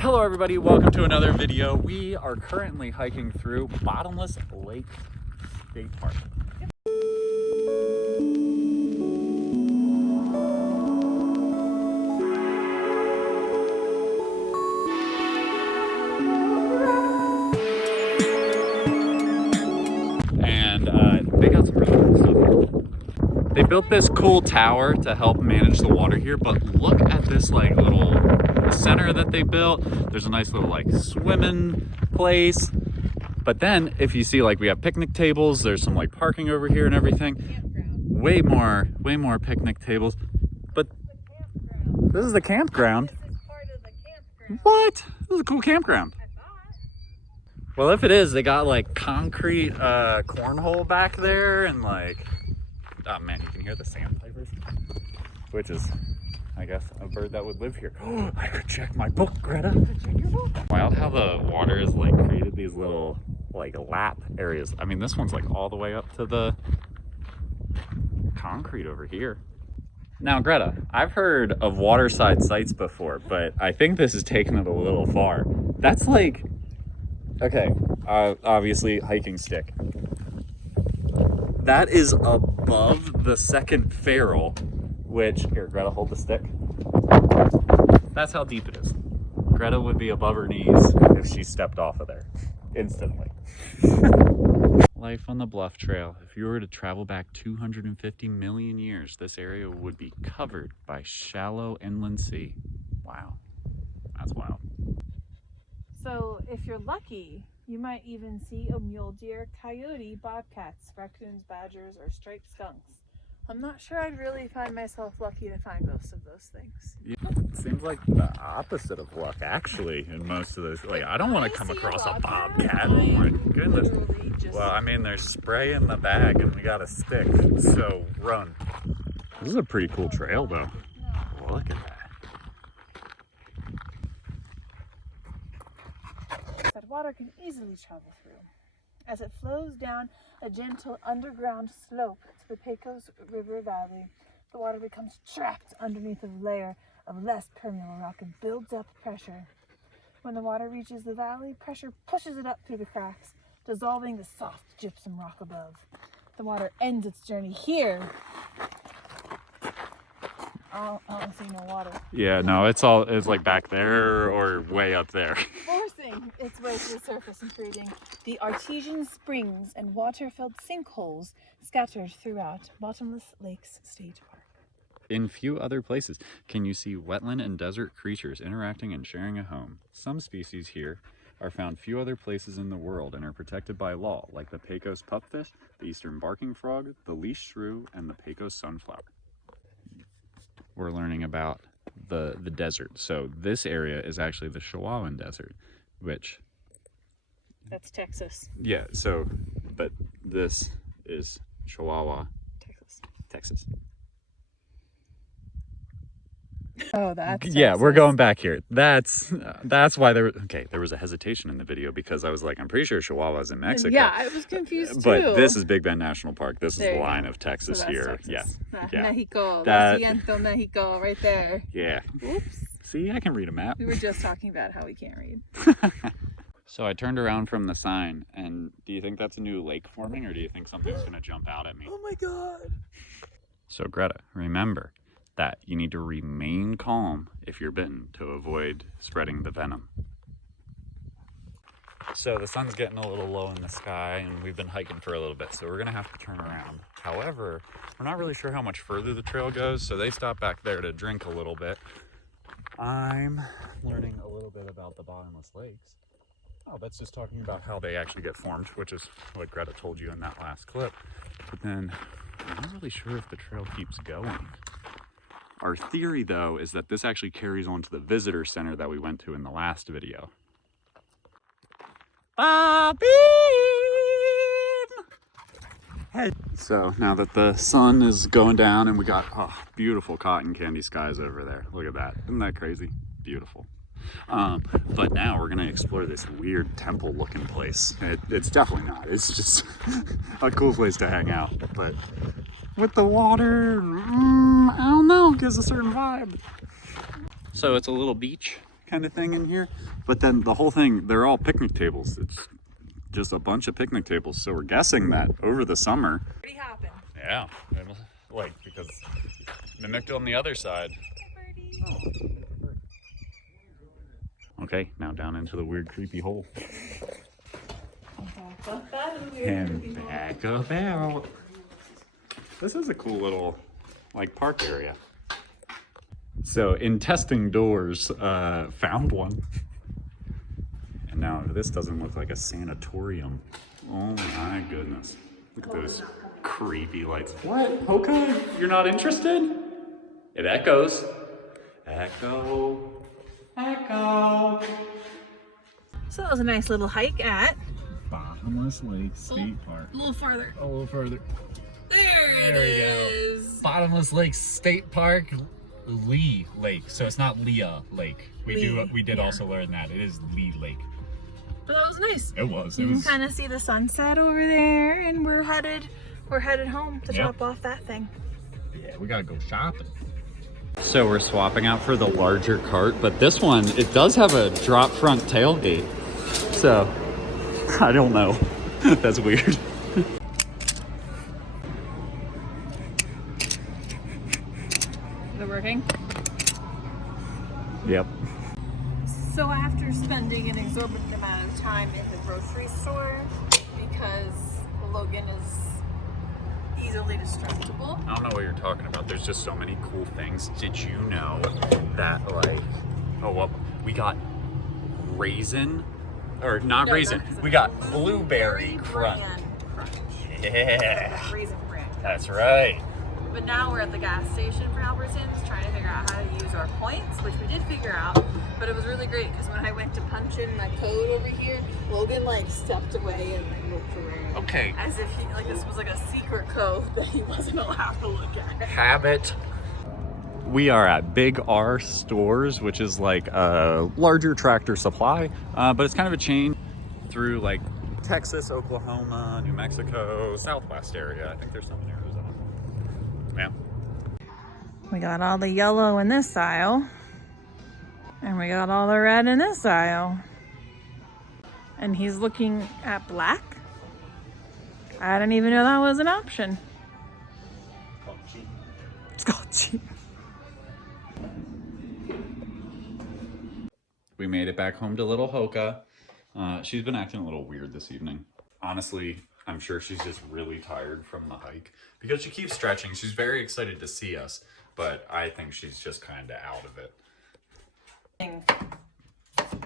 Hello everybody, welcome to another video. We are currently hiking through Bottomless Lake State Park. And they got some really cool stuff here. They built this cool tower to help manage the water here, but look at this like little center that they built. There's a nice little like swimming place. But then if you see, like, we have picnic tables, there's some like parking over here and everything. Campground. Way more picnic tables. But this is the campground. This is part of the campground. What? This is a cool campground. I thought. Well, if it is, they got like concrete cornhole back there and like, oh man, you can hear the sandpipers, which is, I guess, a bird that would live here. Oh, I could check my book, Greta. Check your book. Wild how the water has like created these little like lap areas. I mean, this one's like all the way up to the concrete over here. Now, Greta, I've heard of waterside sites before, but I think this is taking it a little far. That's like, okay, obviously hiking stick. That is above the second ferrule, which, here, Greta, hold the stick. That's how deep it is. Greta would be above her knees if she stepped off of there instantly. Life on the Bluff Trail. If you were to travel back 250 million years, this area would be covered by shallow inland sea. Wow, that's wild. So if you're lucky, you might even see a mule deer, coyote, bobcats, raccoons, badgers, or striped skunks. I'm not sure I'd really find myself lucky to find most of those things. Yeah, it seems like the opposite of luck, actually, in most of those. Like, I don't want to come across a bobcat. Oh my goodness. Well, I mean, there's spray in the bag and we got a stick, so run. This is a pretty cool trail, though. Look at that. That water can easily travel through. As it flows down a gentle underground slope to the Pecos River Valley, the water becomes trapped underneath a layer of less permeable rock and builds up pressure. When the water reaches the valley, pressure pushes it up through the cracks, dissolving the soft gypsum rock above. The water ends its journey here. I don't see no water. Yeah, no, it's like back there or way up there. Forcing its way to the surface and creating the artesian springs and water-filled sinkholes scattered throughout Bottomless Lakes State Park. In few other places can you see wetland and desert creatures interacting and sharing a home. Some species here are found few other places in the world and are protected by law, like the Pecos pupfish, the eastern barking frog, the least shrew, and the Pecos sunflower. We're learning about the desert. So this area is actually the Chihuahuan Desert, which... That's Texas. Yeah, so, but this is Chihuahua, Texas. Oh, that's Yeah, Texas. we're going back here. That's why there was a hesitation in the video because I was like, I'm pretty sure Chihuahua's in Mexico. Yeah, I was confused too. But this is Big Bend National Park. This is There the you line go. of Texas So that's here. Texas. Yeah. Mexico. That- Lo siento, Mexico, right there. Yeah. Oops. See, I can read a map. We were just talking about how we can't read. So I turned around from the sign, and do you think that's a new lake forming, or do you think something's going to jump out at me? Oh my God. So Greta, remember that you need to remain calm if you're bitten to avoid spreading the venom. So the sun's getting a little low in the sky, and we've been hiking for a little bit, so we're gonna have to turn around. However, we're not really sure how much further the trail goes, so they stopped back there to drink a little bit. I'm learning a little bit about the Bottomless Lakes. Oh, that's just talking about how they actually get formed, which is what Greta told you in that last clip. But then I'm not really sure if the trail keeps going. Our theory, though, is that this actually carries on to the visitor center that we went to in the last video. Bobby! Hey. So now that the sun is going down and we got beautiful cotton candy skies over there. Look at that. Isn't that crazy? Beautiful. But now we're gonna explore this weird temple looking place. It's definitely not. It's just a cool place to hang out. But with the water, I don't know, gives a certain vibe. So it's a little beach kind of thing in here. But then the whole thing, they're all picnic tables. It's just a bunch of picnic tables. So we're guessing that over the summer. Pretty happened. Yeah, like because mimicked on the other side. Okay, now down into the weird creepy hole. And back up out. This is a cool little like park area. So in testing doors, found one. And now this doesn't look like a sanatorium. Oh my goodness. Look at those creepy lights. What? Okay, you're not interested? It echoes. Echo. Echo. So that was a nice little hike at Bottomless Lake State Park. a little farther. A little further. There we is. go. Bottomless Lake State Park, Lee Lake. So it's not Leah Lake. We did also learn that it is Lee Lake. But that was nice. It was. You can kind of see the sunset over there, and we're headed home to drop off that thing. Yeah, we gotta go shopping. So we're swapping out for the larger cart, but this one, it does have a drop front tailgate. So, I don't know. That's weird. Is it working? Yep. So after spending an exorbitant amount of time in the grocery store, because Logan is easily destructible. I don't know what you're talking about. There's just so many cool things. Did you know that we got raisin, or not raisin, we got blueberry crunch. Yeah. Raisin bran. That's right. But now we're at the gas station for Albertsons trying to figure out how to use our points, which we did figure out. But it was really great because when I went to punch in my code over here, Logan like stepped away and like looked around. Okay. As if this was like a secret code that he wasn't allowed to look at. Habit. We are at Big R Stores, which is like a larger Tractor Supply, but it's kind of a chain through like Texas, Oklahoma, New Mexico, Southwest area. I think there's some in Arizona. Yeah. We got all the yellow in this aisle. And we got all the red in this aisle. And he's looking at black? I didn't even know that was an option. It's called cheap. We made it back home to little Hoka. She's been acting a little weird this evening. Honestly, I'm sure she's just really tired from the hike because she keeps stretching. She's very excited to see us, but I think she's just kind of out of it.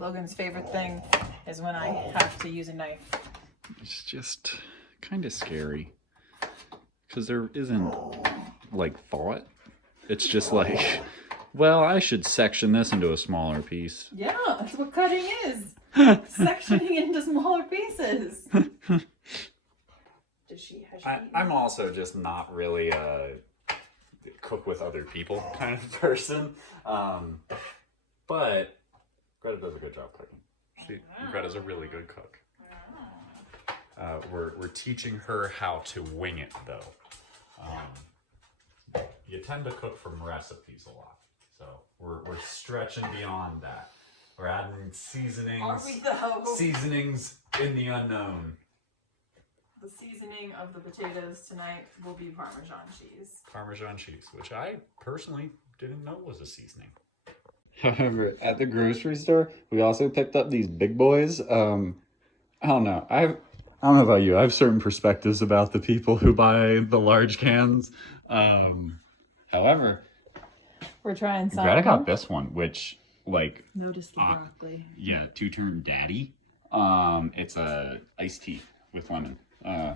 Logan's favorite thing is when I have to use a knife. It's just kind of scary because there isn't like thought. It's just like, well, I should section this into a smaller piece. Yeah, that's what cutting is. Sectioning into smaller pieces. I'm also just not really a cook with other people kind of person. But Greta does a good job cooking. Greta's a really good cook. We're teaching her how to wing it though. You tend to cook from recipes a lot, so we're stretching beyond that. We're adding seasonings. Are we though? Seasonings in the unknown. The seasoning of the potatoes tonight will be Parmesan cheese. Parmesan cheese, which I personally didn't know was a seasoning. However, at the grocery store, we also picked up these big boys. I don't know. I don't know about you. I have certain perspectives about the people who buy the large cans. However, we're trying some. Greta got this one, which like notice the broccoli. Yeah, two-turn daddy. It's a iced tea with lemon.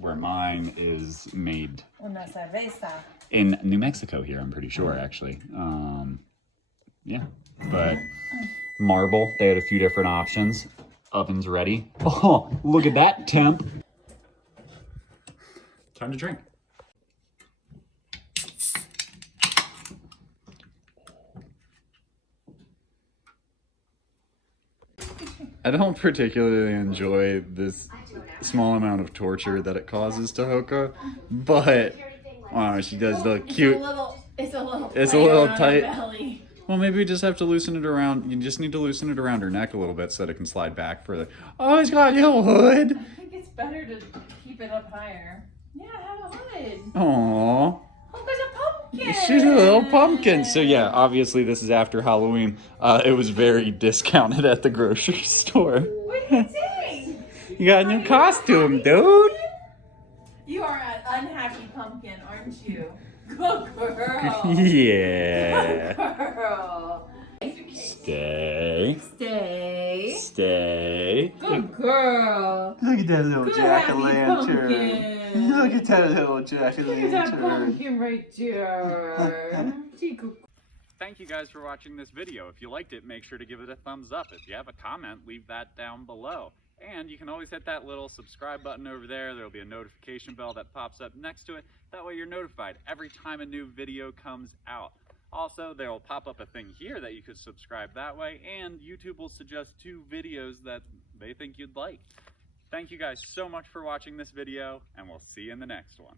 Where mine is made Una cerveza. in New Mexico here, I'm pretty sure actually. Yeah, but marble, they had a few different options. Oven's ready. Oh, look at that temp. Time to drink. I don't particularly enjoy this small amount of torture that it causes to Hoka, but she does look cute. It's a little It's a little tight. Well, maybe we just have to loosen it around. You just need to loosen it around her neck a little bit so that it can slide back further. Oh, it's got a little hood. I think it's better to keep it up higher. Yeah, have a hood. Aww. Oh, there's a pumpkin. She's a little pumpkin. So yeah, obviously this is after Halloween. It was very discounted at the grocery store. What are you doing? You got a new costume, dude. You are an unhappy pumpkin, aren't you? Good girl. Yeah. Good girl. Stay. Stay. Stay. Good girl. Look at that little Good jack-o'-lantern. Look at that little Look at that pumpkin right there. Thank you guys for watching this video. If you liked it, make sure to give it a thumbs up. If you have a comment, leave that down below. And you can always hit that little subscribe button over there. There'll be a notification bell that pops up next to it. That way you're notified every time a new video comes out. Also, there will pop up a thing here that you could subscribe that way, and YouTube will suggest 2 videos that they think you'd like. Thank you guys so much for watching this video, and we'll see you in the next one.